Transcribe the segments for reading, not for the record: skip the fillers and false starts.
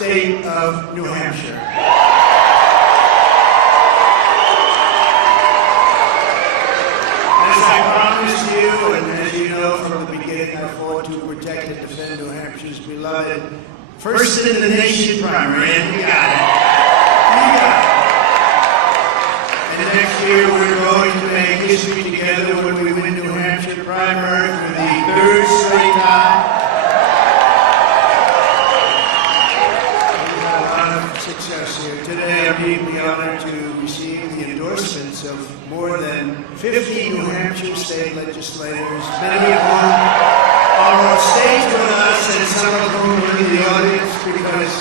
state of New Hampshire. As I promised you, and as you know from the beginning, I fought to protect and defend New Hampshire's beloved first in the nation primary, and we got it. We got it. And next year we're going to make history together when we win New Hampshire primary for the third straight time. We've had a lot of success here. Today I'm deeply honored to receive the endorsements of more than 50 New Hampshire state legislators, many of whom are on stage with us and some of whom are in the audience because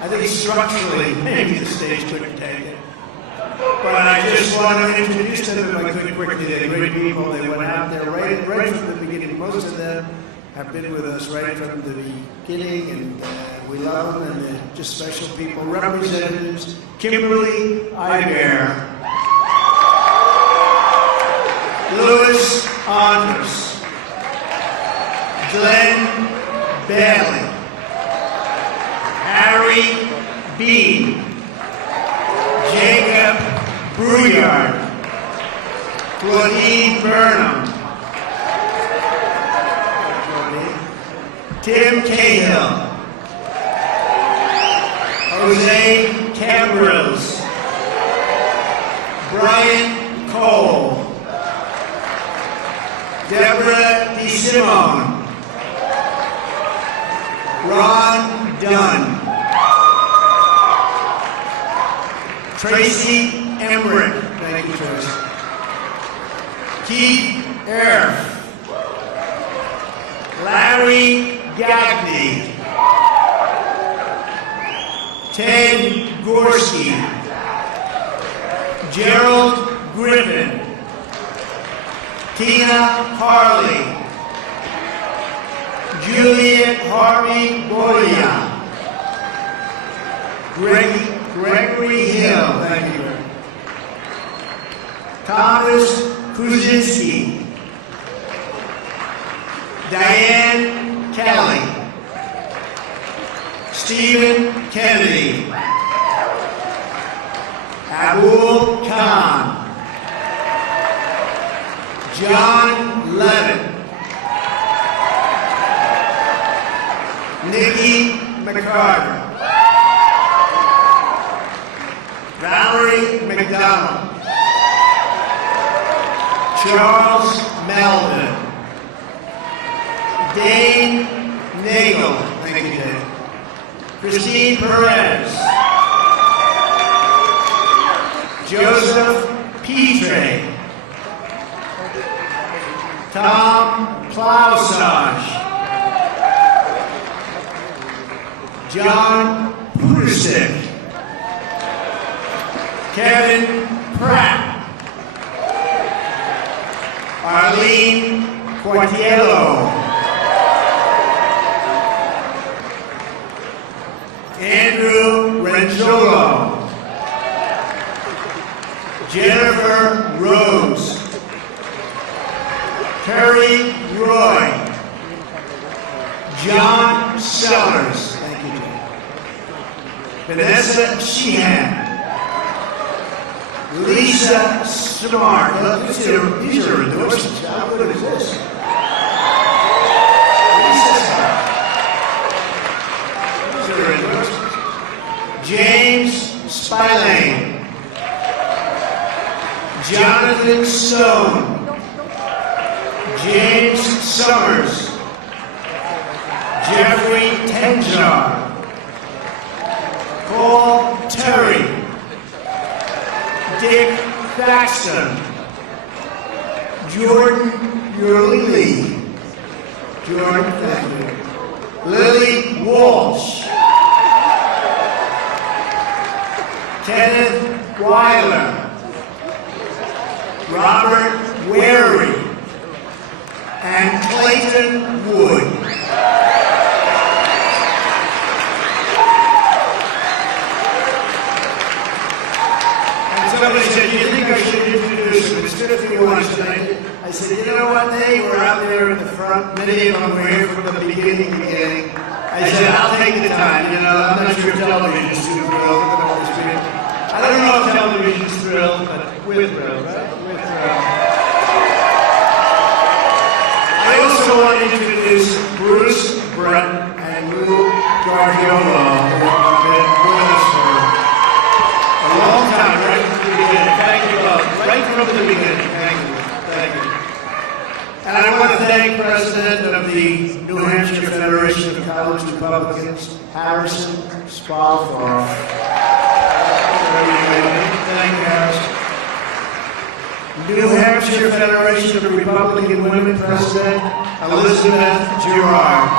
I think structurally maybe the stage couldn't take it. But I just want to introduce them if I could quickly. They're great people. They went out there right from the beginning. Most of them have been with us right from the beginning, and we love them, and they're just special people. Representatives Kimberly Ibear, Louis Anders, Glenn Bailey, Harry Bean, Jacob Brouillard, Claudine Burnham, Tim Cahill, Jose Cambrils, Brian Cole, Deborah DeSimone, Ron Dunn, Tracy Emmerich, thank you, Tracy, Keith Erf, Larry Gagney, Ted Gorski, Gerald Griffin, Tina Harley, Juliet Harvey Boya, Gregory Hill, thank you, Thomas Kuczynski, Diane Kelly, Stephen Kennedy, Abul Khan, John Levitt, Nikki McCarter, Valerie McDonald, Charles Melvin, Dane Nagel, thank you, Dane, Christine Perez, Joseph Petre, Tom Klausage, John Pudisic, Kevin Pratt, Arlene Quartiello, Andrew Renzolo, Jennifer Rose, Terry Roy, John Sellers, thank you, John, Vanessa Sheehan, Lisa Smart. These are endorsements. How good is this? Lisa Smart. These are endorsements. James Spillane, Jonathan Stone, James Summers, Jeffrey Tenjar, Paul Terry, Dick Thaxton, Jordan Urlili, Jordan, thank you, Lily Walsh, Kenneth Weiler, Robert Wary, and Clayton Wood. Somebody said, do you think I should introduce them? It's good if you want to. I said, you know what? They were out there in the front many of them were here from the beginning. I said, I'll take the time. You know, I'm not sure if television is too thrilled. I don't know if television's thrilled, but we're thrilled, right? We're thrilled. I also want to introduce Bruce, Brett, and Lou Gargiolo, who have been with us for a long time, right from the beginning. Thank you both. Right from the beginning. Thank you. Thank you. And I want to thank President of the New Hampshire Federation of College Republicans, Harrison Spalthorf. Thank you, Harrison. New Hampshire Federation of Republican Women President, Elizabeth Girard.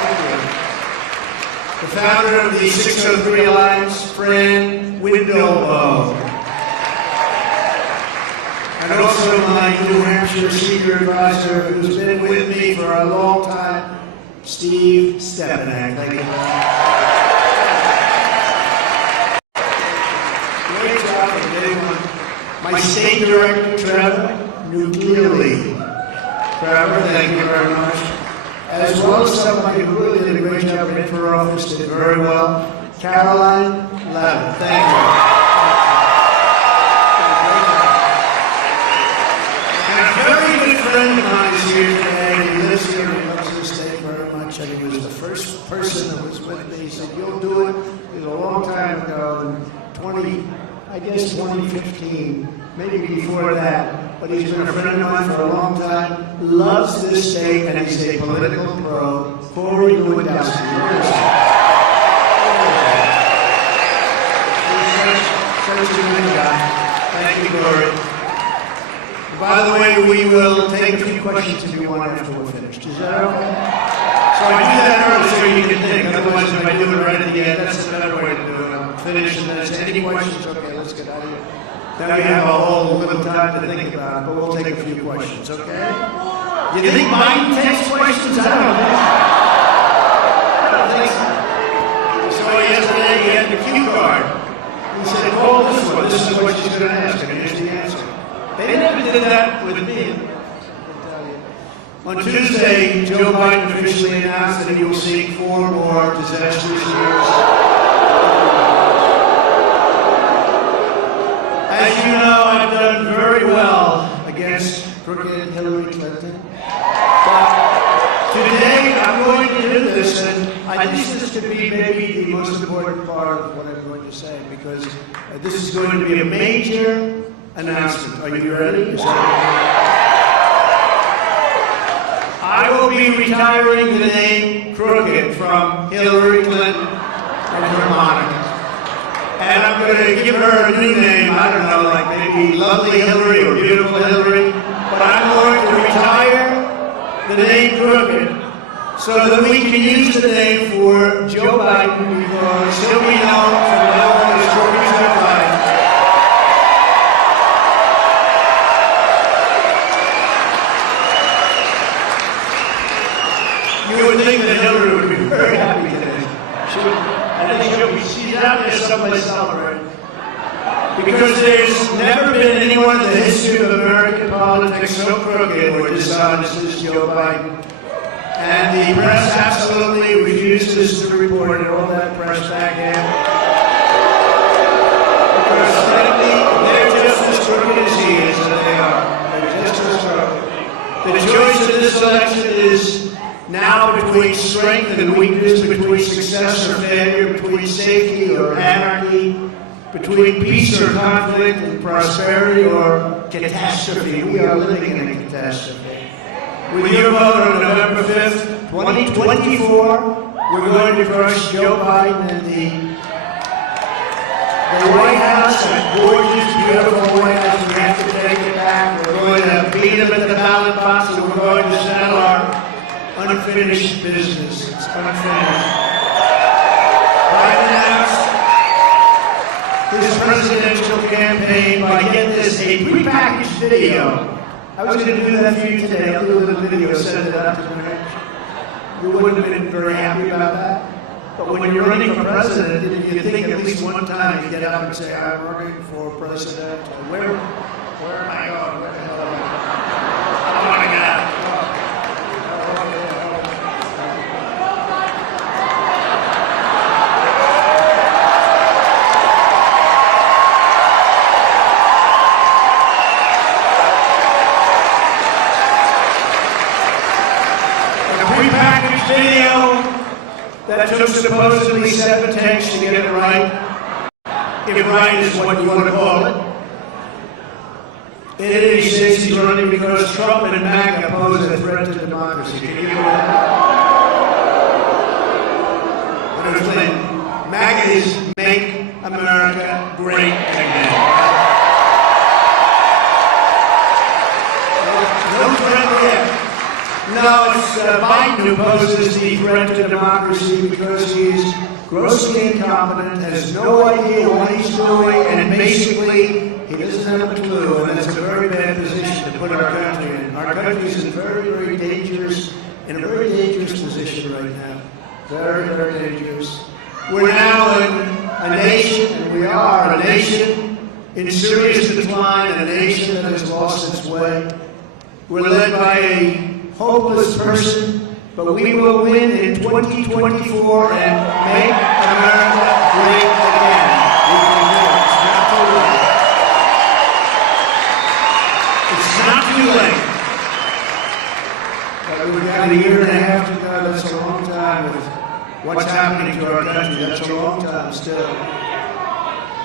Thank you. The founder of the 603 Alliance, Fran Windowbow. And also my New Hampshire senior advisor, who's been with me for a long time, Steve Stepanek. Thank you. Great job, everyone. My state director, Trevor Nuclearly. Trevor, thank you very much. As well as somebody who really did a great job in for office, did very well, Caroline Levin. Thank you. Friend of mine is here today. He lives here and loves this state very much. And he was the first person that was with me. He said, "You'll do it." It was a long time ago, 2015, maybe before that. But he's been a friend of mine for a long time. Loves this state, and he's a political pro. Corey Lewandowski. Thank you, Corey. By the way, we will take a few questions if you want after we're finished. Is that okay? So I do that early so you can think. Otherwise, if I do it right at the end, that's a better way to do it. I'll finish and then say, any questions? Okay, let's get out of here. Then we have a whole little time to think about it, but we'll take a few questions, okay? You think mine takes questions? I don't think so. So yesterday he had the cue card. He said, call this one. This is what she's going to ask, and here's the answer. They never did that with me. On Tuesday, Joe Biden officially announced that he will seek 4 more disastrous years. As you know, I've done very well against crooked Hillary Clinton. But today, I'm going to do this, and I think this could be maybe the most important part of what I'm going to say, because this is going to be a major announcement. Are you ready? I will be retiring the name Crooked from Hillary Clinton and her moniker. And I'm going to give her a new name, I don't know, like maybe Lovely Hillary or Beautiful Hillary. But I'm going to retire the name Crooked so that we can use the name for Joe Biden, because he'll be known from now on as Crooked Joe Biden. You would think that Hillary would be very happy today. She's out there someplace celebrating. Because there's never been anyone in the history of American politics so crooked or dishonest as Joe Biden. And the press absolutely refuses to report it, all that press back in. Because frankly, they're just as crooked as he is, and they are. They're just as crooked. The choice of this election is now between strength and weakness, between success or failure, between safety or anarchy, between peace or conflict, and prosperity or catastrophe. We are living in a catastrophe. With your vote on November 5th, 2024, we're going to crush Joe Biden and the White House, that gorgeous, beautiful White House. We have to take it back. We're going to beat him at the ballot box, and we're going to settle our unfinished business. It's unfinished. Biden announced his presidential campaign by, get this, a prepackaged video. I was going to do that for you today. I'll do a little video, send it out to New Hampshire. You wouldn't have been very happy about that. But when you're running for president, you think at least one time you get up and say, I'm running for president. Where am I going? Where the hell am I going? I want to video that took supposedly 7 takes to get it right, if right is what you want to call it. And he says he's running because Trump and MAGA pose a threat to democracy. Can you believe that? MAGA is Make America Great Again. No threat yet. No, it's Biden who poses the threat to democracy because he's grossly incompetent, has no idea what he's doing, and basically he doesn't have a clue, and that's a very bad position to put our country in. Our country is in a very dangerous position right now. Very dangerous. We're now a nation, and we are a nation in serious decline, a nation that has lost its way. We're led by a hopeless person, but we will win in 2024 and make America great again. We can do it. It's not too late. But we've got a year and a half to go. That's a long time. With what's happening to our country, that's a long time still.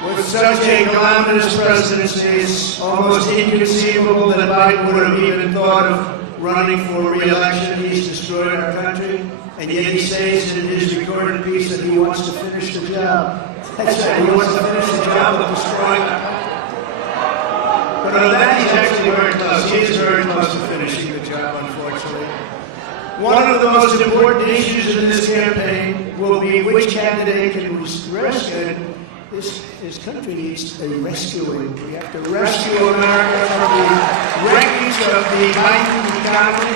With such a calamitous presidency, it's almost inconceivable that Biden would have even thought of running for re-election. He's destroyed our country, and yet he says in his recorded piece that he wants to finish the job. That's right, he wants to finish the job of destroying our country. But on that, he's actually very close. He is very close to finishing the job, unfortunately. One of the most important issues in this campaign will be which candidate can rescue. This country needs a rescuing. We have to rescue America from the wreckage of the Biden economy.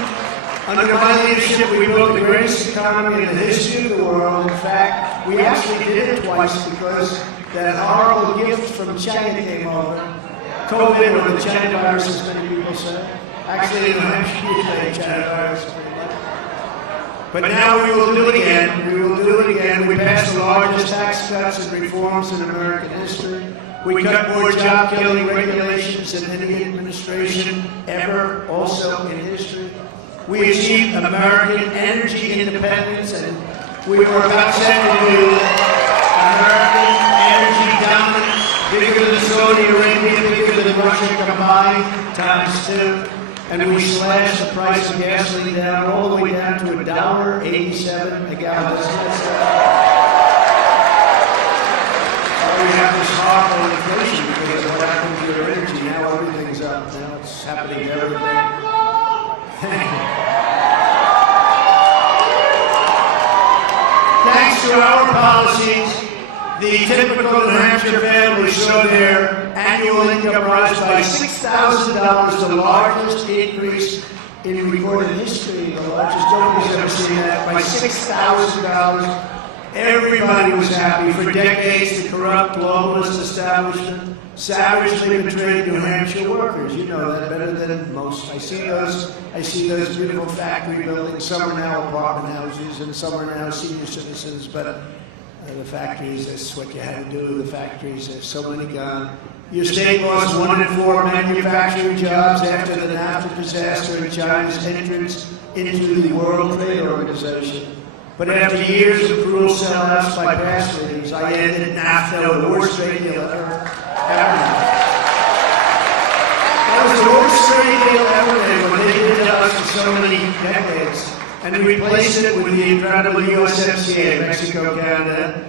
Under my leadership, we built the greatest economy in the history of the world. In fact, we actually did it twice because that horrible gift from China came over. COVID, or the China virus, as many people say. Actually, in New Hampshire, you say China virus. But now we will do it again. We will do it again. We passed the largest tax cuts and reforms in American history. We cut more job-killing regulations than any administration ever, also in history. We achieved American energy independence, and we were about set to do American energy dominance, bigger than Saudi Arabia, bigger than Russia combined, ×2. And we slashed the price of gasoline down all the way down to $1.87 a gallon. So we have this horrible inflation because of what happened to your energy. Now everything's up. Now it's happening to everything. Thanks to our policies, the typical New Hampshire family saw their annual income rise by $6,000, the largest increase in recorded history. The largest, nobody's ever seen that, by $6,000. Everybody was happy. For decades, the corrupt globalist establishment savagely betrayed New Hampshire workers. You know that better than most. I see those beautiful factory buildings. Some are now apartment houses, and some are now senior citizens, but the factories, that's what you had to do. The factories, there's so many gone. Your state lost 1 in 4 manufacturing jobs after the NAFTA disaster and China's entrance into the World Trade Organization. But after years of cruel sellouts by past leaders, I ended NAFTA, the worst trade deal ever. That was the worst trade deal ever made, what they did to us for so many decades. And we replaced it with the incredible USMCA, Mexico, Canada.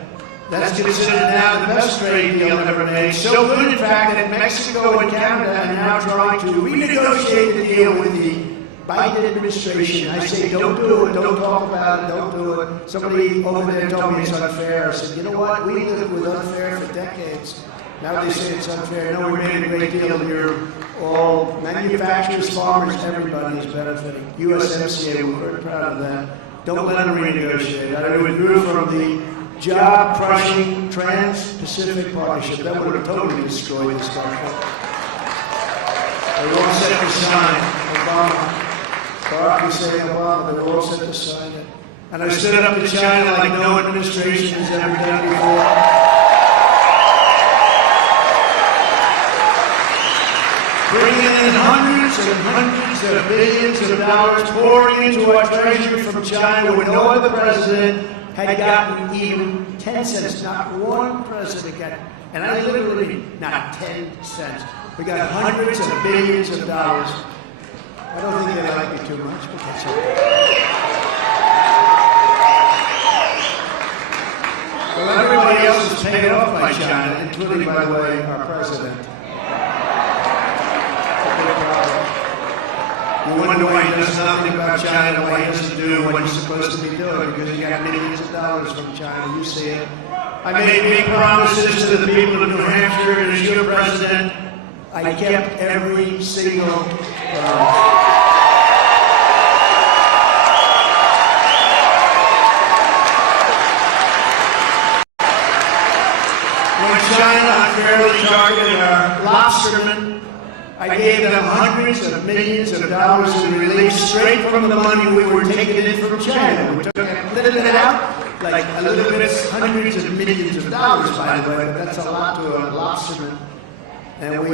That's considered now the best trade deal ever made. So good, in fact, that Mexico and Canada are now trying to renegotiate the deal with the Biden administration. I say, don't do it, don't talk about it, don't do it. Somebody over there told me it's unfair. I said, you know what, we lived with unfair for decades. Now they say it's unfair. No, we made a great deal here. All manufacturers, farmers, everybody is benefiting. USMCA, we're very proud of that. Don't let them renegotiate. I withdrew from the job-crushing Trans-Pacific Partnership. That would have totally destroyed this country. They were all set to sign. Obama, Barack Hussein Obama, they were all set to sign it. And I stood up to China like no administration has ever done before. Bringing in hundreds hundreds and hundreds of billions of dollars pouring into our treasury from China when no other president had gotten even 10 cents. Not one president got, and I literally mean not 10 cents. We got hundreds of billions of dollars. I don't think they like me too much, but that's okay. Well, everybody else is paid off by China, including, by the way, our president. You wonder why he does nothing about China, why he doesn't do what he's supposed to be doing, because he got millions of dollars from China. You see it. I made big promises to the people of New Hampshire, and as your president, I kept every single promise. China unfairly targeted our lobstermen. I gave them hundreds of millions of dollars in relief straight from the money we were taking in from China. We took it out like a little bit, hundreds of millions of dollars, by the way, but that's a lot to a lobsterman. And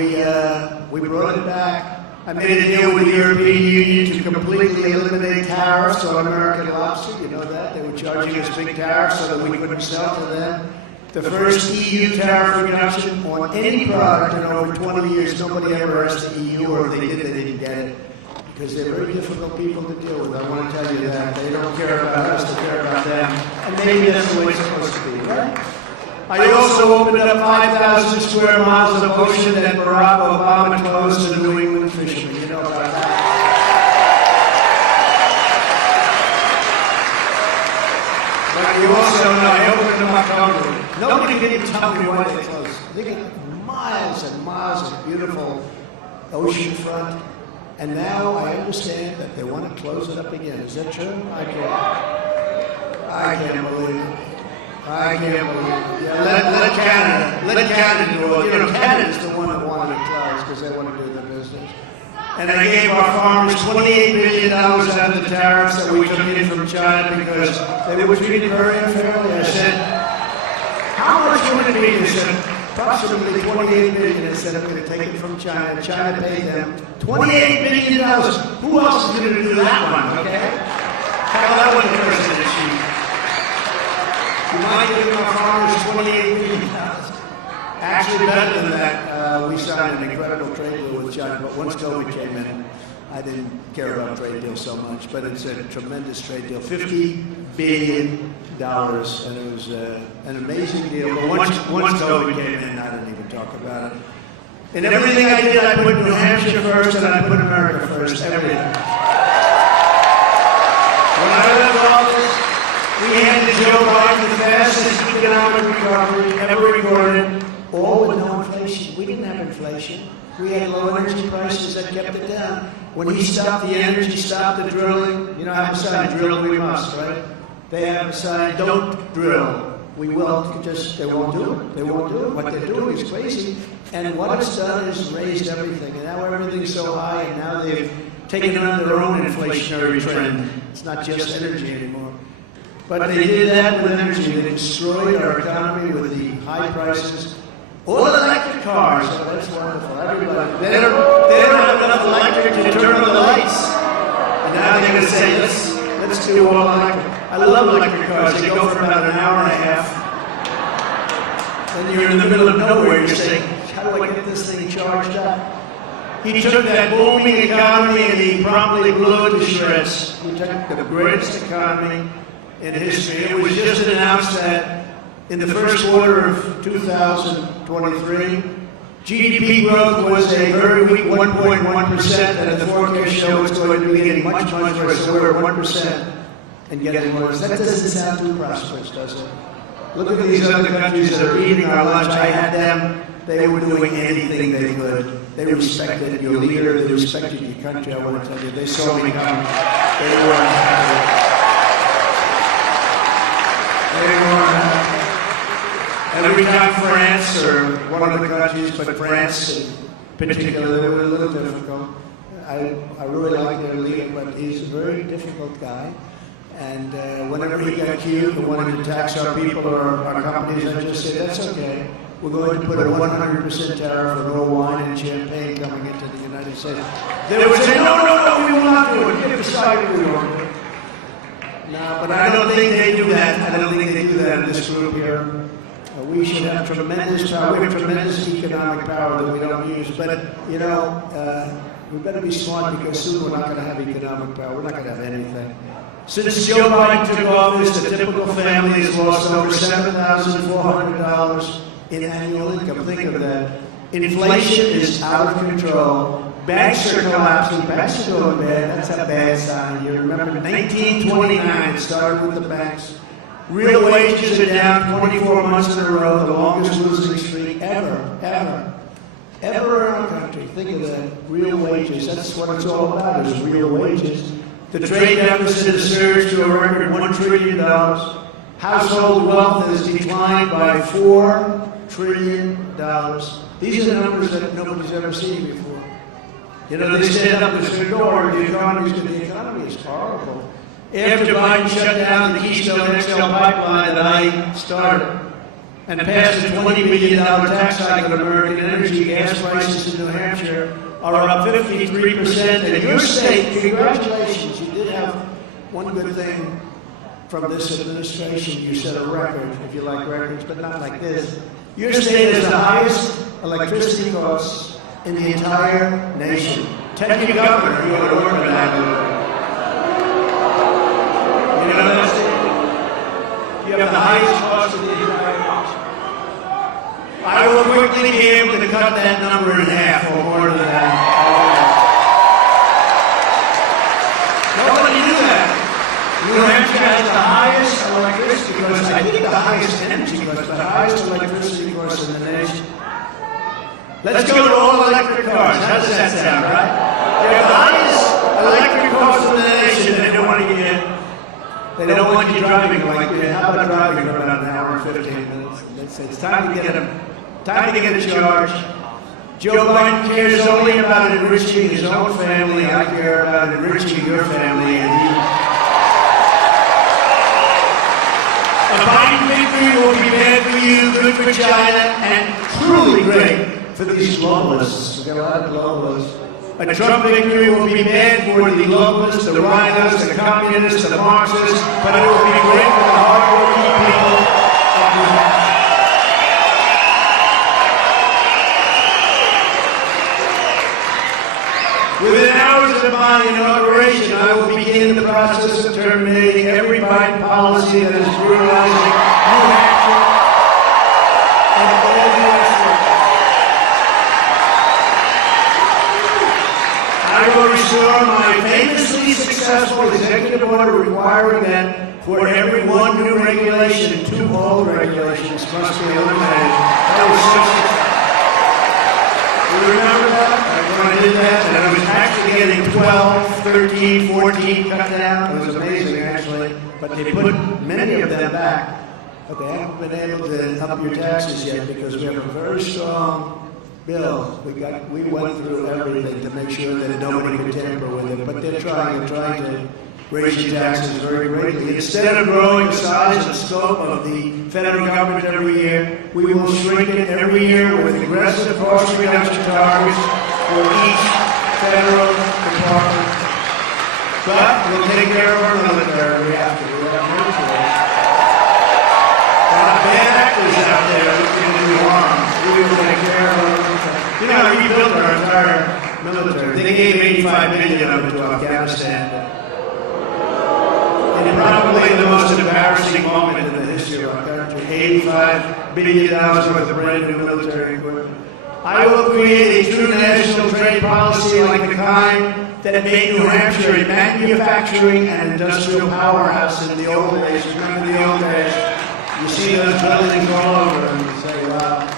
we brought it back. I made a deal with the European Union to completely eliminate tariffs on American lobster. You know that? They were charging us big tariffs so that we couldn't sell to them. The first EU tariff reduction on any product in over 20 years. Nobody ever asked the EU, or if they did, they didn't get it. Because they're very difficult people to deal with. I want to tell you that. They don't care about us, they care about them. And maybe that's the way it's supposed to be, right? I also opened up 5,000 square miles of ocean that Barack Obama closed to New England fishermen. You know about that. But you also know, I opened them up totally. Nobody can even tell me why they closed. They get miles and miles of beautiful ocean front, and now I understand that they want to close it up again. Is that true? I can't believe it. I can't believe it. Yeah, let Canada do it. You know, Canada's the one that wanted to close because they want to do their business. And I gave our farmers $28 billion out of the tariffs that we took in from China because they were treated very unfairly. I said, how much would it be? They said, approximately $28 billion. They said, I'm going to take it from China. China paid them $28 billion. Who else is going to do that one, okay? How that one president cheap? You might give our farmers $28 billion. Actually, better than that, we signed an incredible trade deal with China, but once COVID came in, I didn't care about trade deals so much, but it's a tremendous trade deal, $50 billion, and it was an amazing deal. But once COVID came in, I didn't even talk about it. In everything I did, I put New Hampshire first, and I put America first, everything. When I left office, we handed Joe Biden the fastest economic recovery ever recorded, all with no inflation. We didn't have inflation. We had low energy prices that kept it down. When he stopped the energy, stopped the drilling, you know, have a sign, drill we must, right? They have a sign, don't drill. We will, just, they won't do it. They won't do it. What they're doing is crazy. And what it's done is raised everything. And now everything's so high, and now they've taken on their own inflationary trend. It's not just energy anymore. But they did that with energy. They destroyed our economy with the high prices. All electric cars, oh, that's wonderful. Everybody, they don't have enough electric to turn on the lights. And now they're going to say, let's do all electric. I love electric cars. They go for about an hour and a half. Then you're in the middle of nowhere. You're saying, how do I get this thing charged up? He took that booming economy and he promptly blew it to shreds. He took the greatest economy in history. It was just announced that in the first quarter of 2023, GDP growth was a very weak 1.1%, and the forecast shows it's going to be getting much, much worse. So we're at 1% and getting worse. That doesn't sound too prosperous, does it? Look at these other countries that are eating our lunch. I had them. They were doing anything they could. They respected your leader. They respected your country. I want to tell you, they saw me coming. They weren't happy. They weren't happy. Every time France, or one of the countries, but France in particular, they were a little difficult. I really like their leader, but he's a very difficult guy. And whenever he got cute and wanted to tax our people or our companies, I just said, that's okay. we're going to put a 100% tariff on all wine and champagne coming into the United States. They would say, no, we will not do it. Give decided we won't do it. No, but I don't think they do that. I don't think they do that in this group here. We should have tremendous power. We have tremendous economic power that we don't use. But, you know, we better be smart because soon we're not going to have economic power. We're not going to have anything. Since Joe Biden took office, the typical family has lost over $7,400 in annual income. Think of that. Inflation is out of control. Banks are collapsing. Banks are going bad. That's a bad sign. You remember 1929, it started with the banks. Real wages are down 24 months in a row, the longest losing streak ever in our country. Think of that. Real wages. That's what it's all about, is real wages. The trade deficit has surged to a record $1 trillion. Household wealth has declined by $4 trillion. These are numbers that nobody's ever seen before. You know, they stand up and say, no, the economy is horrible. After Biden shut down the Keystone XL pipeline that I started and passed a $20 billion tax hike on American energy, gas prices in New Hampshire are up 53%. And your state, congratulations, you did have one good thing from this administration. You set a record, if you like records, but not like this. Your state has the highest electricity costs in the entire nation. Tell your governor you ought to work on that. You know that state? You have the highest cost of the entire nation. I will quickly be able to cut that number in half or more than that. Nobody knew that. New Hampshire has the highest electricity cost, I think the highest energy cost, but the highest electricity cost in the nation. Let's go to all electric cars. How does that sound, right? They're the highest electric cost in the nation. They don't want to get. They don't want you driving like that. How about driving for about an hour and 15 minutes? They say it's time to get them. Time to get a charge. Joe Biden cares only about enriching his own family. I care about enriching your family. And a Biden victory will be bad for you, good for China, and truly great for these globalists. We've got a lot of globalists. A Trump victory will be bad for the globalists, the rhinos, the communists, the Marxists, but it will be great for the hardworking people of New Hampshire. Within hours of my inauguration, I will begin the process of terminating every Biden policy that is brutalizing New Hampshire and all the U.S. I will restore my famously successful executive order requiring that for every one new regulation, 2 old regulations must be eliminated. That was so successful. You remember that? When I did that, and I was actually getting 12, 13, 14 cut down. It was amazing, actually. But they put many of them back. But they haven't been able to up your taxes yet because we have a very strong bill. We went through everything to make sure that nobody could tamper with it. But they're trying to raise your taxes very greatly. Instead of growing the size and scope of the federal government every year, we will shrink it every year with aggressive cost reduction targets for each federal department. But we'll take care of our military. We have to. We have no choice. There are bad actors out there who can do harm. We will take care of our military. You know, we built our entire military. They gave $85 billion of it to Afghanistan. And probably the most embarrassing moment in the history of our country, $85 billion worth of brand new military equipment. I will create a true national trade policy like the kind that made New Hampshire a manufacturing and industrial powerhouse in the old days. Remember the old days? You see those buildings all over and you say, wow.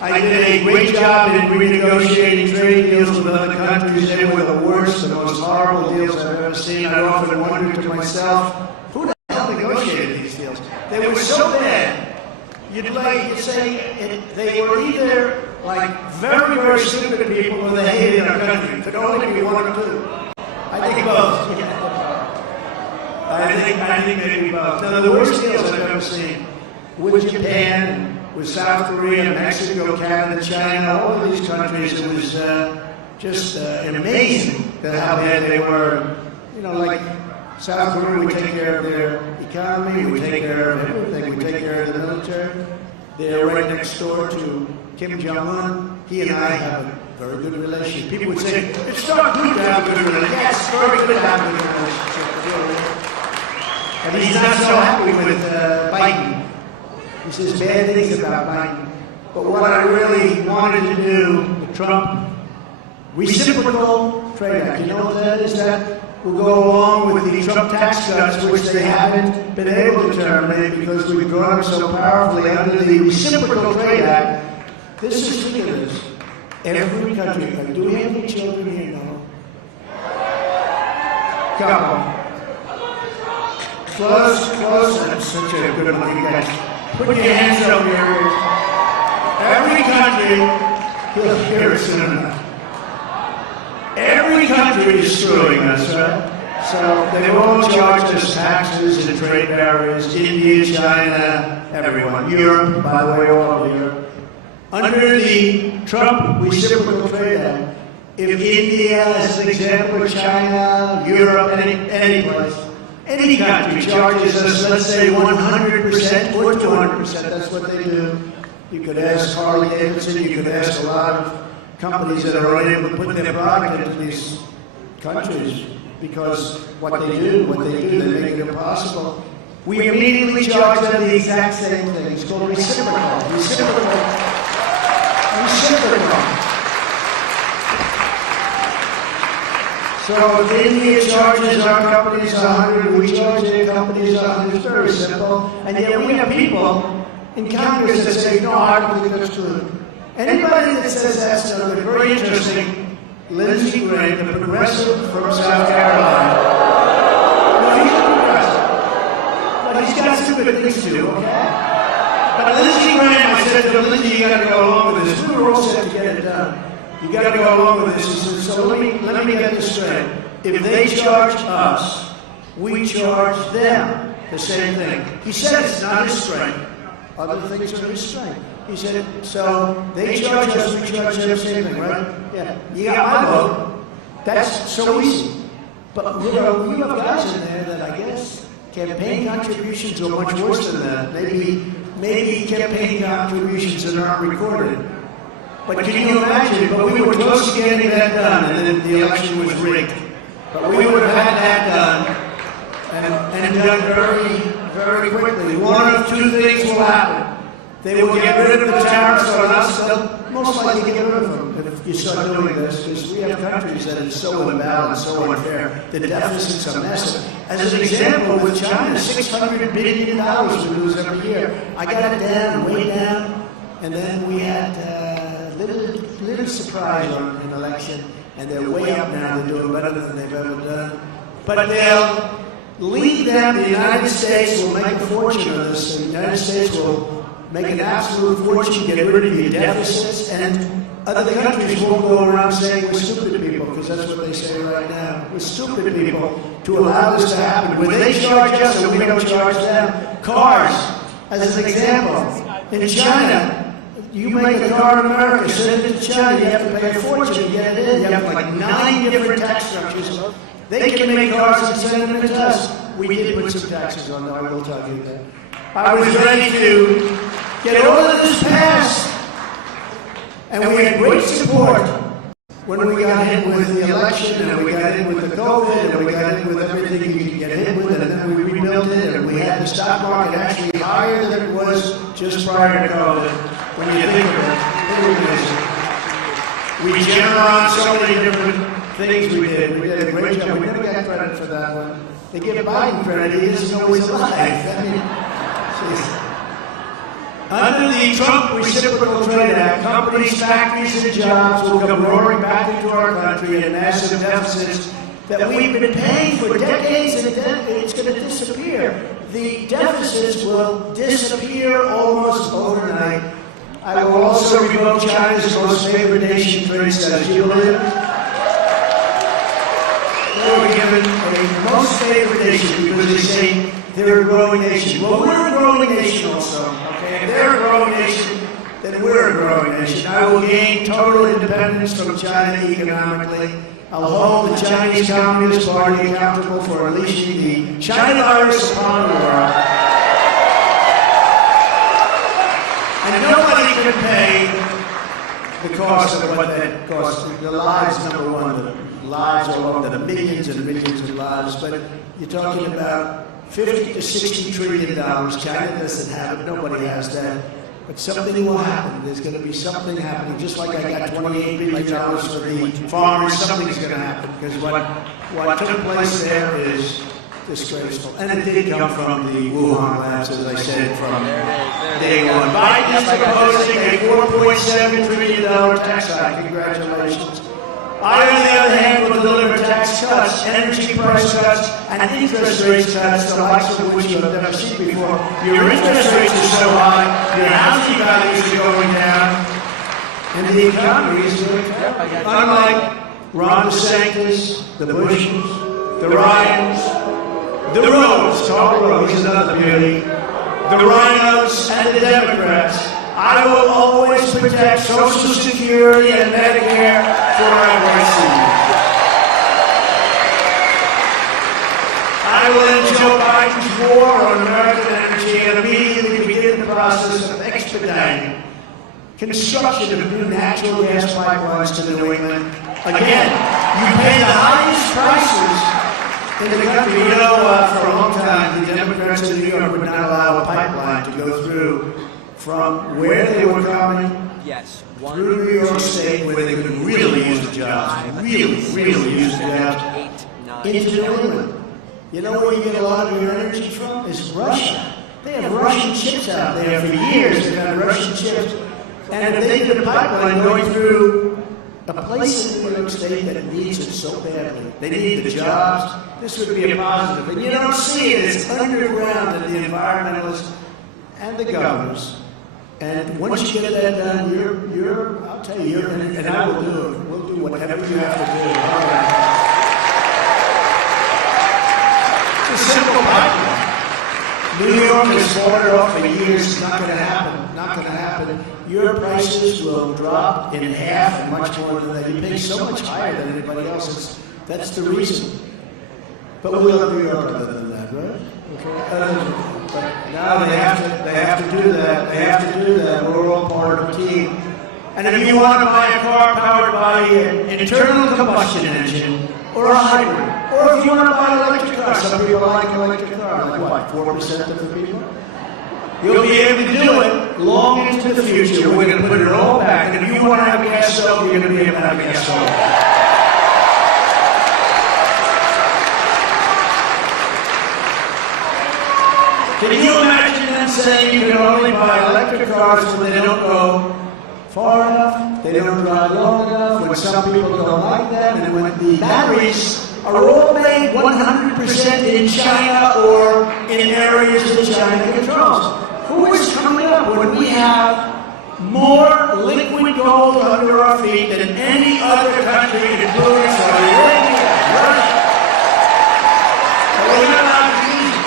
I did a great job in renegotiating trade deals with other countries. They were the worst, the most horrible deals I've ever seen. I often wondered to myself, who the hell negotiated these deals? They were so bad. You'd say they were either like very, very stupid people or they hated our country. It could only be one or two. I think both. I think maybe both. Now, the worst deals I've ever seen with Japan, with South Korea, Mexico, Canada, China, all of these countries. It was just amazing how bad they were. You know, like South Korea, we take care of their economy, we take care of everything, we take care of the military. They're right next door to Kim Jong-un. He and I have a very good relationship. People would say, it's not good to have a good relationship. Yes, it's very good to have a good relationship. And he's not so happy with Biden. He says bad things about Biden. But what I really wanted to do with Trump, Reciprocal Trade Act. You know what that is? That will go along with the Trump tax cuts, which they haven't been able to terminate because we've drawn them so powerfully under the Reciprocal Trade Act. This is ridiculous. Every country, do we have any children here? No. Couple. Close. That's such a good one, you guys. Put your hands up here. Every country, here it's soon enough. Every country is screwing us, right? So they've all charged us taxes and trade barriers. India, China, everyone. Europe, by the way, all of Europe. Under the Trump Reciprocal Trade Act, if India, as an example, or China, Europe, any place, any country charges us, let's say 100% or 200%, that's what they do. You could ask Harley Davidson, you could ask a lot of companies that are unable to put their product into these countries because what they do, they make it impossible. We immediately charge them the exact same thing. It's called reciprocal. Reciprocal. So if India charges our companies 100, we charge their companies 100. It's very simple. And yet we have people in Congress that say, no, I don't think that's true. Anybody that says that's true, very interesting. Lindsey Graham, the progressive from South Carolina. No, he's a progressive. But he's got stupid things to do, okay? But Lindsey Graham, I said to Lindsey, you got to go along with this. We were all set to get it done. You got to go along with this. He said, so let me get this straight. If they charge us, we charge them the same thing. He said it's not his strength. Other things are his strength. He said, so they charge us, we charge them the same thing, right? Yeah. You got my vote. That's so easy. But you know, you have guys in there that I guess campaign contributions are much worse than that. Maybe campaign contributions that aren't recorded. But can you imagine? But we were close to getting that done, and then the election was rigged. But we would have had that done, and done very, very quickly. One of two things will happen. They will get rid of the tariffs on us. They'll most likely get rid of them if you start doing this, because we have countries that are so imbalanced, so unfair. The deficits are massive. As an example, with China, $600 billion we lose every year. I got it down, way down, and then we had little surprise on an election, and they're way up now. They're doing better than they've ever done. But they'll leave them. The United States will make a fortune of this. The United States will make an absolute fortune, get rid of your deficits, and other countries won't go around saying we're stupid people, because that's what they say right now. We're stupid people to allow this to happen. When they charge us and we don't charge them, cars, as an example, in China, you make a car in America, send it to China, you have to pay a fortune to get it in. You have like 9 different tax structures. They can make cars and send them to us. We did put some taxes on them, I will tell you that. I was ready to get all of this passed, and we had great support when we got hit with the election, and we got hit with the COVID, and we got hit with everything you could get hit with, and then we rebuilt it, and we had the stock market actually higher than it was just prior to COVID. When you think of it, we jammed on so many different things we did. We did a great job. We never got credit for that one. They give Biden credit, he doesn't know he's alive. I mean, under the Trump Reciprocal Trade Act, companies, factories, and jobs will come roaring back into our country at massive deficits that we've been paying for decades and decades. It's going to disappear. The deficits will disappear almost overnight. I will also revoke China's most favored nation trade status. Do you believe it? There we given a most favored nation because they say they're a growing nation. Well, we're a growing nation also, okay? If they're a growing nation, then we're a growing nation. I will gain total independence from China economically. I'll hold the Chinese Communist Party accountable for unleashing the China virus upon the world. And nobody can pay the cost of what that costs. The lives, number one, the lives all over, the millions and millions of lives. But you're talking about $50 to $60 trillion. China doesn't have it. Nobody has that. But something will happen. There's going to be something happening. Just like I got $28 billion for the farmers, something's going to happen. Because what took place there is disgraceful. And it did come from the Wuhan labs, as I said, from day one. Biden is proposing a $4.7 trillion tax hike. Congratulations. I, on the other hand, will deliver tax cuts, energy price cuts, and interest rate cuts, the likes of which you have never seen before. Your interest rates are so high, your housing values are going down, and the economy is doing terrible. Unlike Ron DeSantis, the Bushes, the Ryans, the Rhodes, Carl Rhodes is another beauty, the Rhinos, and the Democrats, I will always protect Social Security and Medicare forever. I will end Joe Biden's war on American energy and immediately begin the process of expediting construction of new natural gas pipelines to New England. Again, you pay the highest prices in the country. You know, for a long time, the Democrats in New York would not allow a pipeline to go through from where they were coming through New York State, where they could really use the jobs, really use the jobs, into New England. You know where you get a lot of your energy from? Is Russia. They have Russian chips out there for years. They've had Russian chips. And if they did a pipeline going through a place in New York State that needs it so badly, they need the jobs, this would be a positive. And you don't see it. It's underground in the environmentalists and the governors. And once you get that done, I'll tell you, and I will do it. We'll do whatever you have to do. All right. It's a simple pipeline. New York has fought it off for years. It's not going to happen. Not going to happen. Your prices will drop in half and much more than that. You pay so much higher than anybody else. That's the reason. But we love New York other than that, right? Okay. But now they have to do that. They have to do that. We're all part of a team. And if you want to buy a car powered by an internal combustion engine or a hybrid, or if you want to buy an electric car, some people like an electric car, like what, 4% of the people? You'll be able to do it long into the future. We're going to put it all back. And if you want to have a gas stove, you're going to be able to have a gas stove. Can you imagine them saying you can only buy electric cars when they don't go far enough, they don't drive long enough, when some people don't like them, and when the batteries are all made 100% in China or in areas that China controls? Who is coming up when we have more liquid gold under our feet than any other country, including Saudi Arabia, Russia? We're not allowed to use it.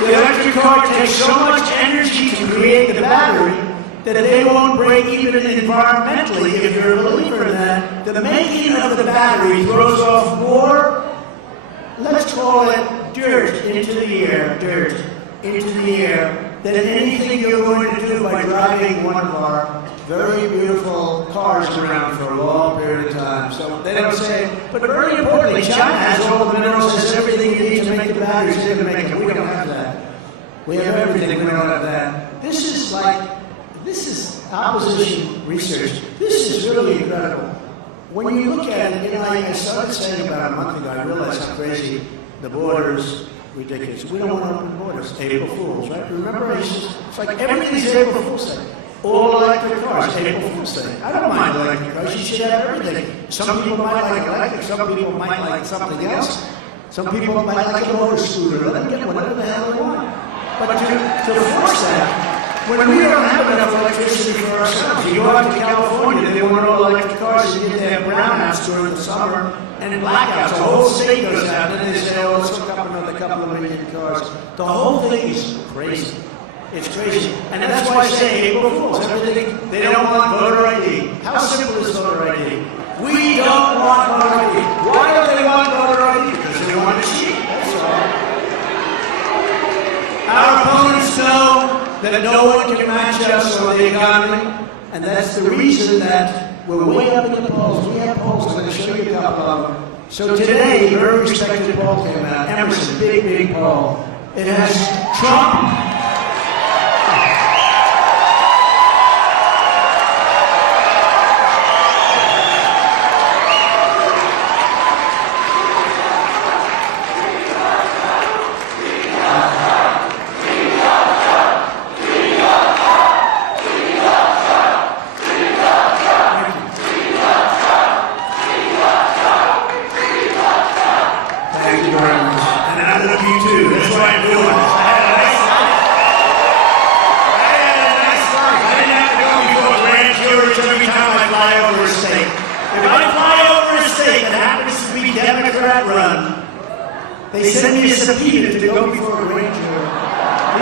The electric car takes so much energy to create the battery that they won't break even environmentally, if you're a believer in that. The making of the battery throws off more, let's call it dirt into the air, than anything you're going to do by driving one of our very beautiful cars around for a long period of time. So they don't say, but very importantly, China has all the minerals, has everything you need to make the batteries. They're going to make them. We don't have that. We have everything. We don't have that. This is opposition research. This is really incredible. When you look at it, I started saying about a month ago, I realized how crazy the borders, ridiculous. We don't want to open borders. April Fools, right? Remember, it's like everything's April Fool's Day. All electric cars, April Fool's Day. I don't mind electric cars. You should have everything. Some people might like electric. Some people might like something else. Some people might like a motor scooter. Let them get whatever the hell they want. But to force that, when we don't have enough electricity for ourselves, you go out to California, they want all electric cars, you get to have brownouts during the summer, and blackouts. The whole state goes out, and they say, oh, let's hook up another couple of million cars. The whole thing is crazy. It's crazy. And that's why I say April Fools. Everything, they don't want voter ID. How simple is voter ID? We don't want voter ID. Why don't they want voter ID? Because they want to cheat. That's all. Our opponents know that no one can match us or the economy, and that's the reason that we're way up in the polls. We have polls. I'm going to show you a couple of them. So today, a very respected poll came out. Emerson, big poll. It has Trump. They send me a subpoena to go before a grand jury.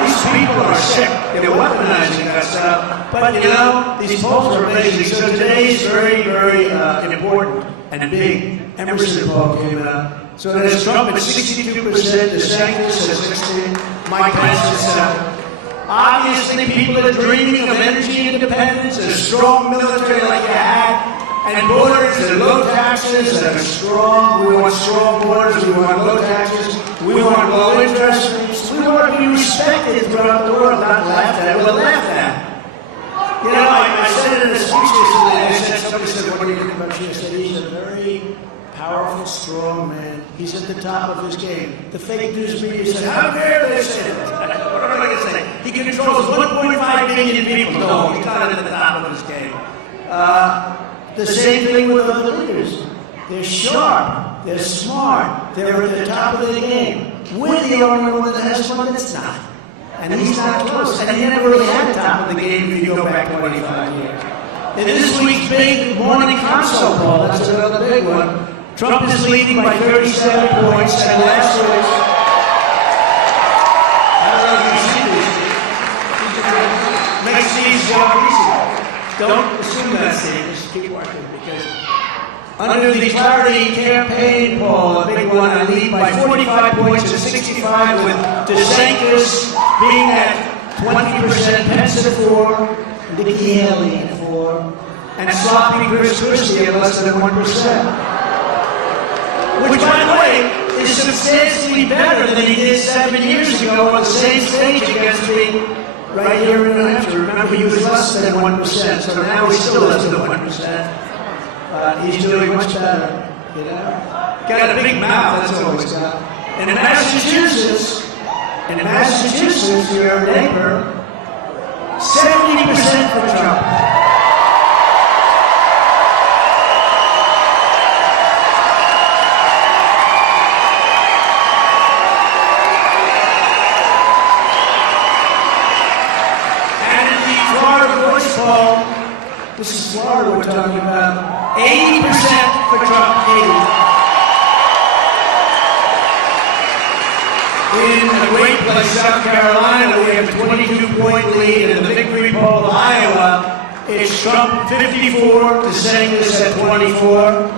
These people are sick. They're weaponizing that stuff. But you know, these polls are amazing. So today is very, very important and big. Emerson poll came out. So there's Trump at 62%, DeSantis at 16%, Mike Pence at 7%. Obviously, people are dreaming of energy independence, a strong military like you had, and borders and low taxes and strong. We want strong borders. We want low taxes. We want low interest rates. We want to be respected throughout the world, not laughed at. We're laughed at. You know, I said it in a speech recently. Somebody said, "What do you think about you?" I said, "He's a very powerful, strong man. He's at the top of his game." The fake news media said, "How dare they say that?" What am I going to say? He controls 1.5 billion people. No, he's not at the top of his game. The same thing with other leaders. They're sharp, they're smart, they're at the top of the game. We're the only one that has one that's not. And he's not close. And he never really had the top of the game if you go back 25 years. In this week's big morning console poll, that's another big one, Trump is leading by 37 points, and last week, I don't know if you see this, makes these job easy. Don't assume that's it. Just keep working, because under the Clarity campaign poll, a big one, I lead by 45 points to 65, with DeSantis being at 20%, Pence at 4%, Nikki Haley at 4%, and sloppy Chris Christie at less than 1%. Which, by the way, is substantially better than he did 7 years ago on the same stage against me. Right here in New Hampshire. Remember, he was less than 1%, so now he's still less than 1%. He's doing much better, you know? Got a big mouth, that's all he's got. In Massachusetts, your neighbor, 70% for Trump. This is Florida we're talking about. 80% for Trump, 80%. In a great place, South Carolina, we have a 22-point lead. In the victory poll of Iowa, it's Trump 54, DeSantis at 24.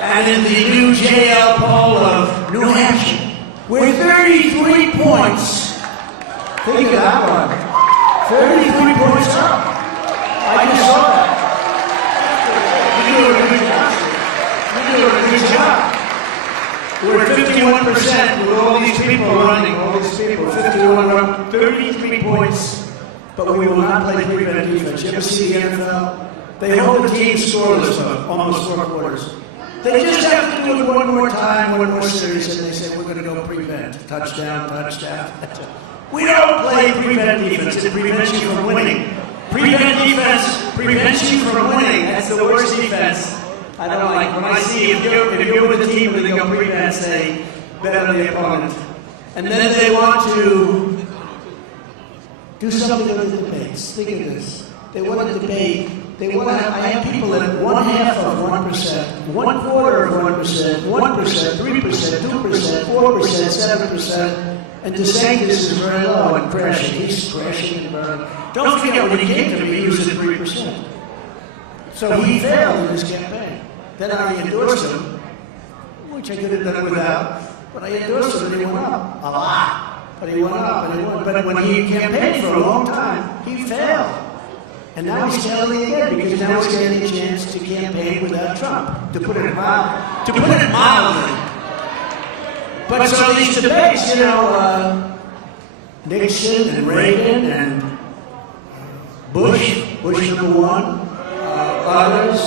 And in the new JL poll of New Hampshire, we're 33 points. Think of that one. 33 points up. I just saw that. You're doing a good job. You're doing a good job. We're at 51% with all these people running, all these people. 51, 33 points. But we will not play prevent defense. You ever see the NFL? They hold the team scoreless for almost 4 quarters. They just have to do it one more time, one more series, and they say, we're going to go prevent. Touchdown, touchdown. We don't play prevent defense. It prevents you from winning. Prevent defense prevents you from winning. That's the worst defense. I don't like when I see if you're with a team and they go prevent, say, bet on the opponent. And then they want to do something with the debates. Think of this. They want to debate They want to have, I have people at 1/2 of 1%, 1/4 of 1%, 1%, 3%, 2%, 4%, 7%, and DeSantis is very low and crashing. He's crashing and burning. Don't forget, when he came to me, he was at 3%. So he failed in his campaign. Then I endorsed him, which I could have done without, but I endorsed him and he went up a lot. But he went up and he went. But when he campaigned for a long time, he failed. And now he's failing again because now he's getting a chance to campaign without Trump, to put it mildly. But so these debates, Nixon and Reagan and Bush #1, others.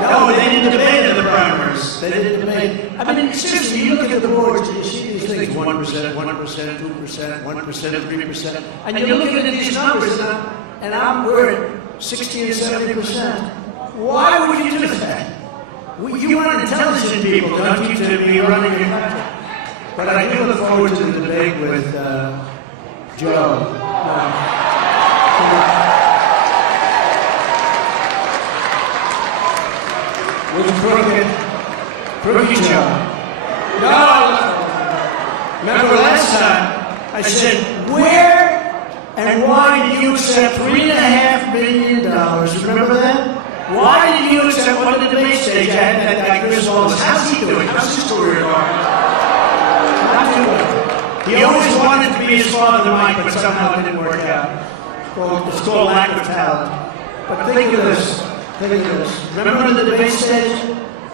No, they didn't debate in the primaries. They didn't debate. I mean, seriously, you look at the boards, you see these things, 1%, 1%, 2%, 1%, 3%, and you're looking at these numbers, and we're at 60 and 70%. Why would you do that? You want intelligent people, don't you, to be running your country? But I do look forward to the debate with Joe. With crooked Joe. No, remember last time I said, where and why did you accept $3.5 million? Remember that? Why did you accept on the debate stage? I had that guy Chris Wallace. How's he doing? How's his career going? Not too well. He always wanted to be his father, Mike, but somehow it didn't work out. It's called lack of talent. But think of this. Remember on the debate stage?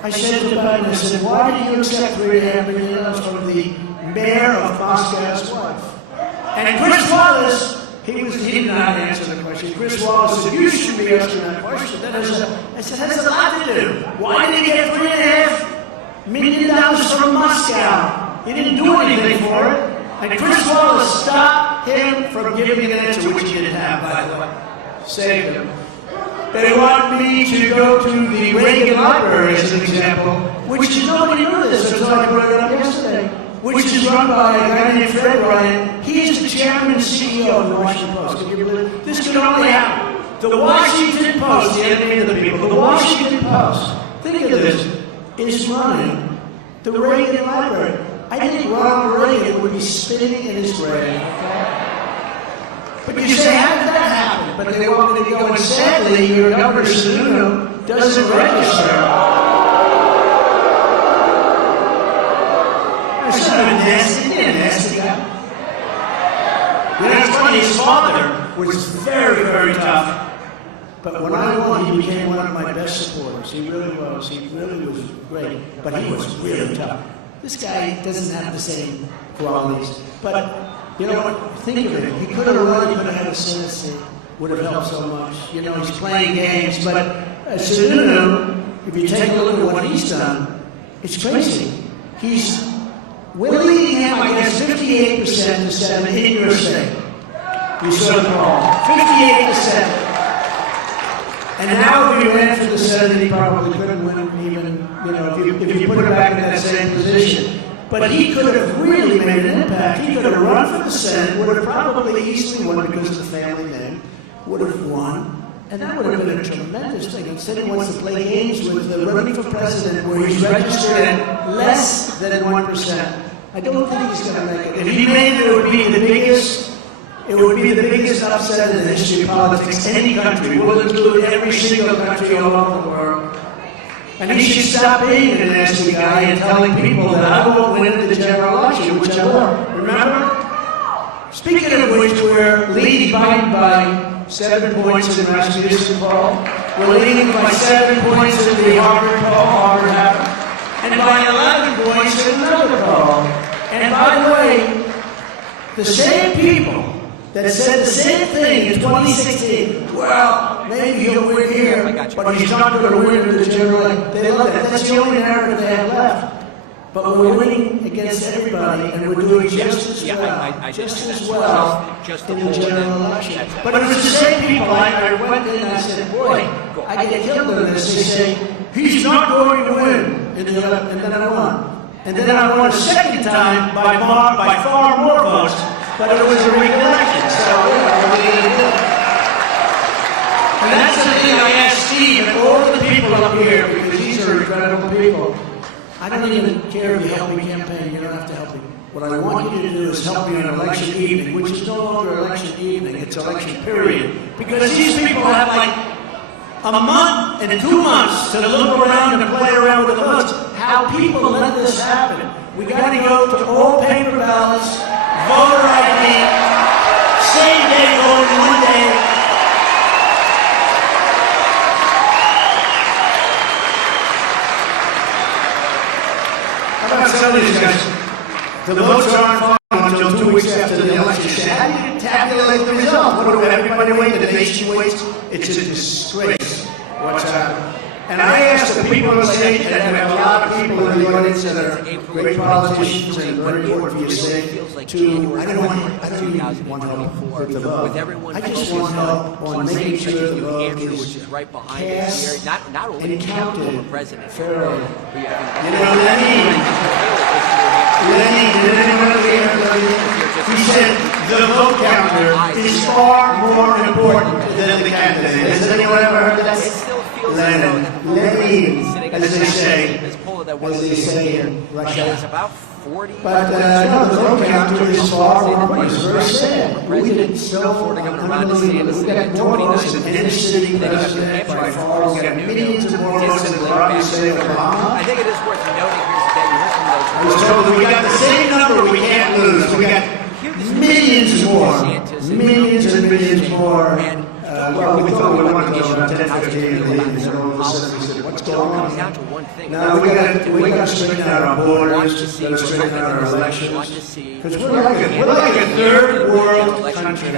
I said to Biden, I said, why did you accept $3.5 million from the mayor of Moscow's wife? And Chris Wallace, he did not answer the question. Chris Wallace said, you should be asking that question. Then I said, that has a lot to do. Why did he get $3.5 million from Moscow? He didn't do anything for it. And Chris Wallace stopped him from giving an answer, which he didn't have, by the way. Saved him. They want me to go to the Reagan Library, as an example, which nobody knew this until I brought it up yesterday, which is run by a guy named Fred Ryan. He is the chairman and CEO of the Washington Post. Can you believe it? This could only happen. The Washington Post, the enemy of the people, the Washington Post, think of this, is running the Reagan Library. I think Ronald Reagan would be spinning in his grave. But you say, how did that happen? But they want me to go, and sadly, your Governor Sununu doesn't register. That's sort of a nasty guy. It's funny, his father was very, very tough. But when I won, he became one of my best supporters. He really was. He really was great. But he was really tough. This guy doesn't have the same qualities. But you know what? Think of it. He could have run, he could have had a Senate seat. Would have helped so much. He's playing games. But Sununu, if you take a look at what he's done, it's crazy. We're leading him, I guess, 58% to 7 in your state. You saw the poll. 58%. And now if you ran for the Senate, he probably couldn't win even, if you put him back in that same position. But he could have really made an impact. He could have run for the Senate, would have probably easily won because of the family name, would have won, and that would have been a tremendous thing. Instead, he wants to play games with the running for president where he's registered at less than 1%. I don't think he's going to make it. If he made it, it would be the biggest upset in the history of politics, any country. We'll include every single country all over the world. And he should stop being a nasty guy and telling people that I won't win the general election, which I will. Remember? Speaking of which, we're leading Biden by 7 points in the Rasmussen poll. We're leading by 7 points in the Harvard poll, and by 11 points in another poll. And by the way, the same people that said the same thing in 2016. Well, maybe he'll win here, but he's not going to win in the general election. They love that. That's the only narrative they have left. But we're winning against everybody, and we're doing just as well in the general election. But it was the same people. I went in and I said, boy, I get killed in this. They say, he's not going to win in the election. And then I won. And then I won a second time by far more votes. But it was a rigged election, so that's the thing I asked Steve and all the people up here, because these are incredible people. I don't even care if you help me campaign, you don't have to help me. What I want you to do is help me on election evening, which is no longer election evening, it's election period. Because these people have like a month and 2 months to look around and play around with the votes. How people let this happen. We got to go to all paper ballots, voter ID, same day voting, 1 day. How about some of these guys? The votes aren't final until 2 weeks after the election. How do you tabulate the result? What do everybody wait? The nation waits? It's a disgrace. What's happening? And I asked the people of the state, and we have a lot of people in the audience that are great politicians and very important for your state, to, I don't even want help with the vote. I just want help on making sure the vote is passed and counted fairly. You know, he said the vote counter is far more important than the candidate. Has anyone ever heard that? Lenin, as they say in Russia. But no, the vote counter is far more important. It's very sad. We didn't spell for it. We got more votes than any city president by far. We got millions of more votes than Barack Hussein Obama. I think it is worth noting here that you heard from those. I was told that we got the same number we can't lose. We got millions more. Millions and millions more. Well, we thought we wanted to go about 10, 15, and then all of a sudden we said, what's going on? Now we got to straighten out our borders, got to straighten out our elections, because we're like a third world country.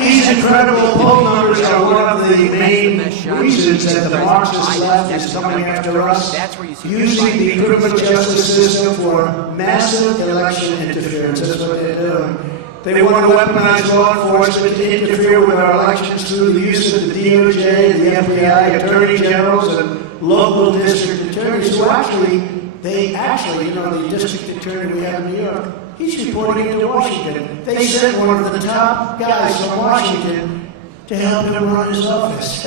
These incredible poll numbers are one of the main reasons that the Marxist left is coming after us, using the criminal justice system for massive election interference. That's what they're doing. They want to weaponize law enforcement to interfere with our elections through the use of the DOJ, the FBI, attorney generals, and local district attorneys who you know, the district attorney we have in New York, he's reporting into Washington. They sent one of the top guys from Washington to help him run his office.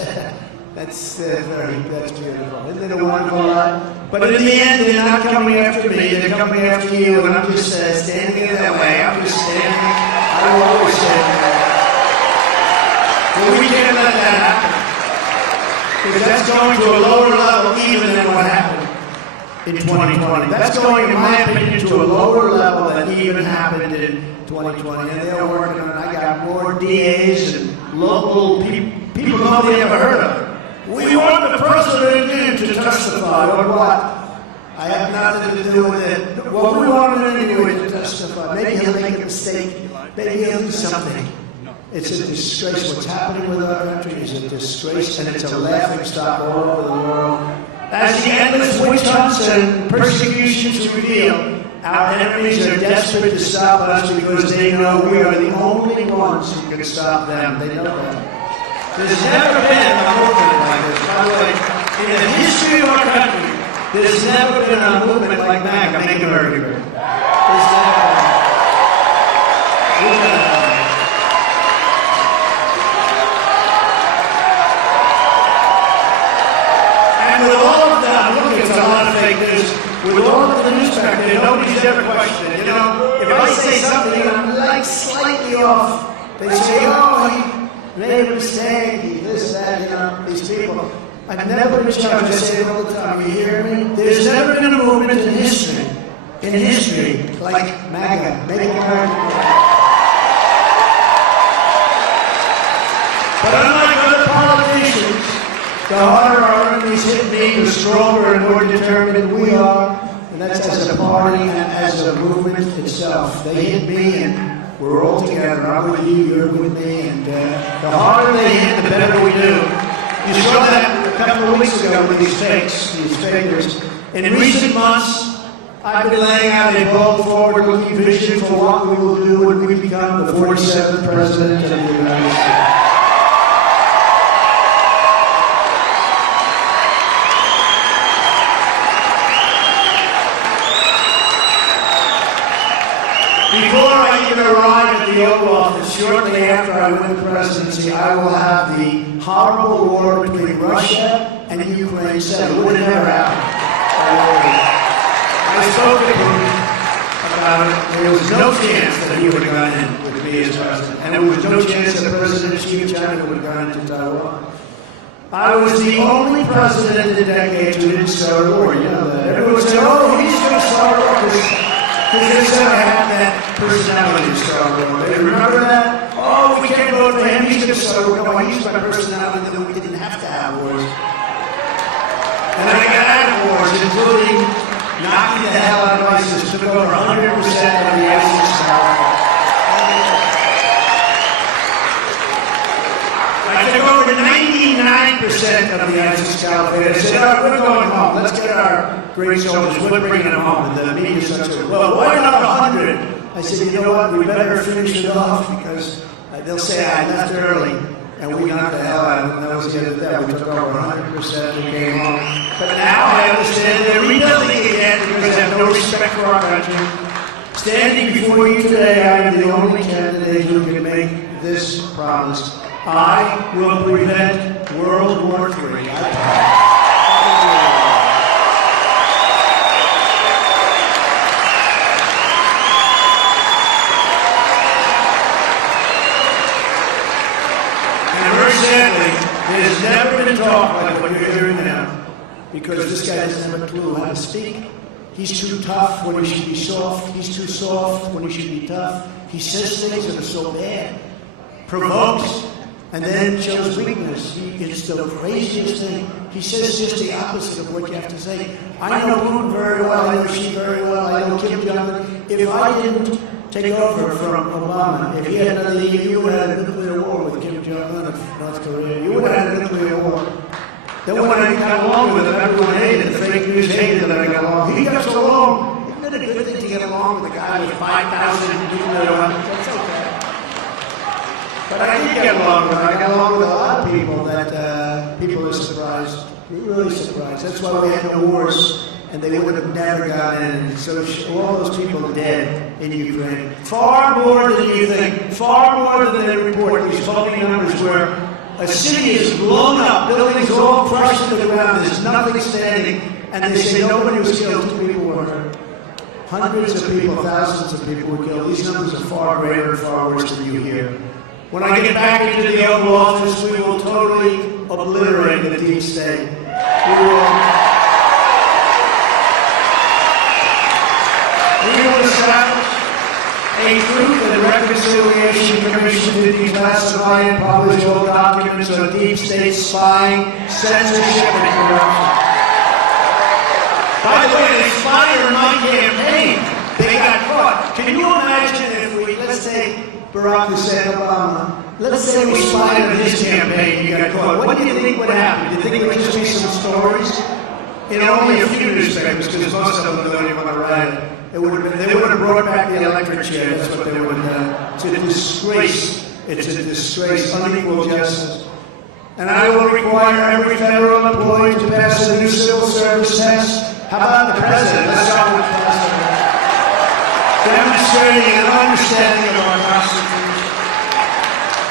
That's beautiful. Isn't it a wonderful lot? But in the end, they're not coming after me, they're coming after you, and I'm just standing in that way. I'm just standing. I will always stand there. But we can't let that happen. Because that's going to a lower level even than what happened in 2020. That's going, in my opinion, to a lower level than even happened in 2020. And they're working on it. I got more DAs and local people nobody ever heard of. We want the president to testify on what? I have nothing to do with it. Well, we want him anyway to testify. Maybe he'll make a mistake. Maybe he'll do something. It's a disgrace. What's happening with our country is a disgrace, and it's a laughing stock all over the world. As the endless witch hunts and persecutions reveal, our enemies are desperate to stop us because they know we are the only ones who can stop them. They know that. There's never been a movement like this. By the way, in the history of our country, there's never been a movement like MAGA, Make America Great. There's never been. And with all of that, I'm looking at a lot of fake news. With all of the news back there, nobody's ever questioned it. You know, if I say something and I'm like slightly off, they say, oh, he made a mistake, this, that, you know, these people. I've never been judged. I say it all the time. You hear me? There's never been a movement in history, like MAGA, Make America Great. But unlike other politicians, the harder our enemies hit me, the stronger and more determined we are. And that's as a party and as a movement itself. They hit me and we're all together. I'm with you, you're with me, and the harder they hit, the better we do. You saw that a couple of weeks ago with these fakers. In recent months, I've been laying out a bold, forward-looking vision for what we will do when we become the 47th President of the United States. Before I even arrive at the Oval Office, shortly after I win the presidency, I will have the horrible war between Russia and Ukraine settled. It would have never happened. I spoke to Putin about it. There was no chance that he would have gone in with me as president. And there was no chance that President Xi of China would have gone into Taiwan. I was the only president in decades who didn't start a war. You know that. Everyone said, oh, he's going to start a war because they said I had that personality to start a war. They remember that? Oh, we can't vote for him. He's going to start a war. No, I used my personality that we didn't have to have wars. And I got out of wars, including knocking the hell out of ISIS, took over 100% of the ISIS power. I took over 99% of the ISIS caliphate. I said, all right, we're going home. Let's get our great soldiers. We're bringing them home. And the media said, well, why not 100? I said, you know what? We better finish it off because they'll say I left early and we knocked the hell out of them. That was the end of that. We took over 100% and came home. But now I understand they're rebuilding again because they have no respect for our country. Standing before you today, I am the only candidate who can make this promise. I will prevent World War III. And very sadly, there's never been talk like what you're hearing now, because this guy doesn't have a clue how to speak. He's too tough when he should be soft. He's too soft when he should be tough. He says things that are so bad, provokes, and then shows weakness. It's the craziest thing. He says just the opposite of what you have to say. I know Putin very well. I know Xi very well. I know Kim Jong-un. If I didn't take over from Obama, if he had another year, you would have had a nuclear war with Kim Jong-un of North Korea. You would have had a nuclear war. Then when I got along with him, everyone hated it. The fake news hated that I got along. He got so along. Isn't it a good thing to get along with a guy with 5,000 nuclear weapons? That's okay. But I did get along with him. I got along with a lot of people that people are surprised. Really surprised. That's why we had no wars, and they would have never gotten in. So all those people are dead in Ukraine. Far more than you think. Far more than they report. These phony numbers where a city is blown up, buildings all crushed to the ground, there's nothing standing, and they say nobody was killed, 2 people were hurt. Hundreds of people, thousands of people were killed. These numbers are far greater and far worse than you hear. When I get back into the Oval Office, we will totally obliterate the deep state. We will establish a Truth and Reconciliation Commission to declassify and publish all documents on deep state spying, censorship, and corruption. By the way, they spied on my campaign. They got caught. Can you imagine if we, let's say, Barack Hussein Obama, let's say we spied on his campaign, he got caught. What do you think would happen? Do you think it would just be some stories? In only a few newspapers, because most of them don't even want to write it. They would have brought back the electric chair. That's what they would have done. It's a disgrace. It's a disgrace, unequal justice. And I will require every federal employee to pass a new civil service test. How about the president? Let's start with the president. Demonstrating an understanding of our Constitution.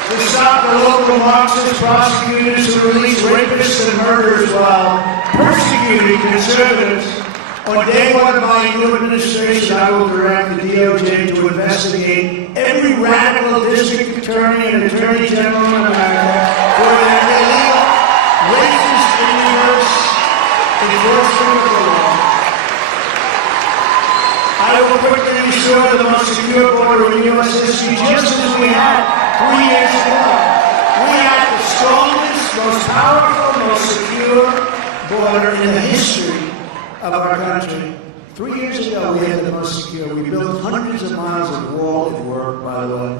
To stop the local Marxist prosecutors who release rapists and murderers while persecuting conservatives. On day one of my new administration, I will direct the DOJ to investigate every radical district attorney and attorney general in America for their illegal, racist, and reverse enforcement of the law. I will quickly restore the most secure border in U.S. history, just as we had 3 years ago. We had the strongest, most powerful, most secure border in the history of our country. 3 years ago, we had the most secure. We built hundreds of miles of wall. It worked, by the way.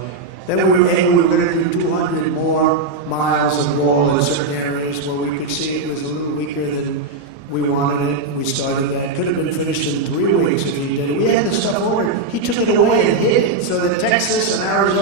Then we were going to do 200 more miles of wall in certain areas where we could see it was a little weaker than we wanted it. We started that. Could have been finished in 3 weeks if he did it. We had the stuff ordered. He took it away and hid it so that Texas and Arizona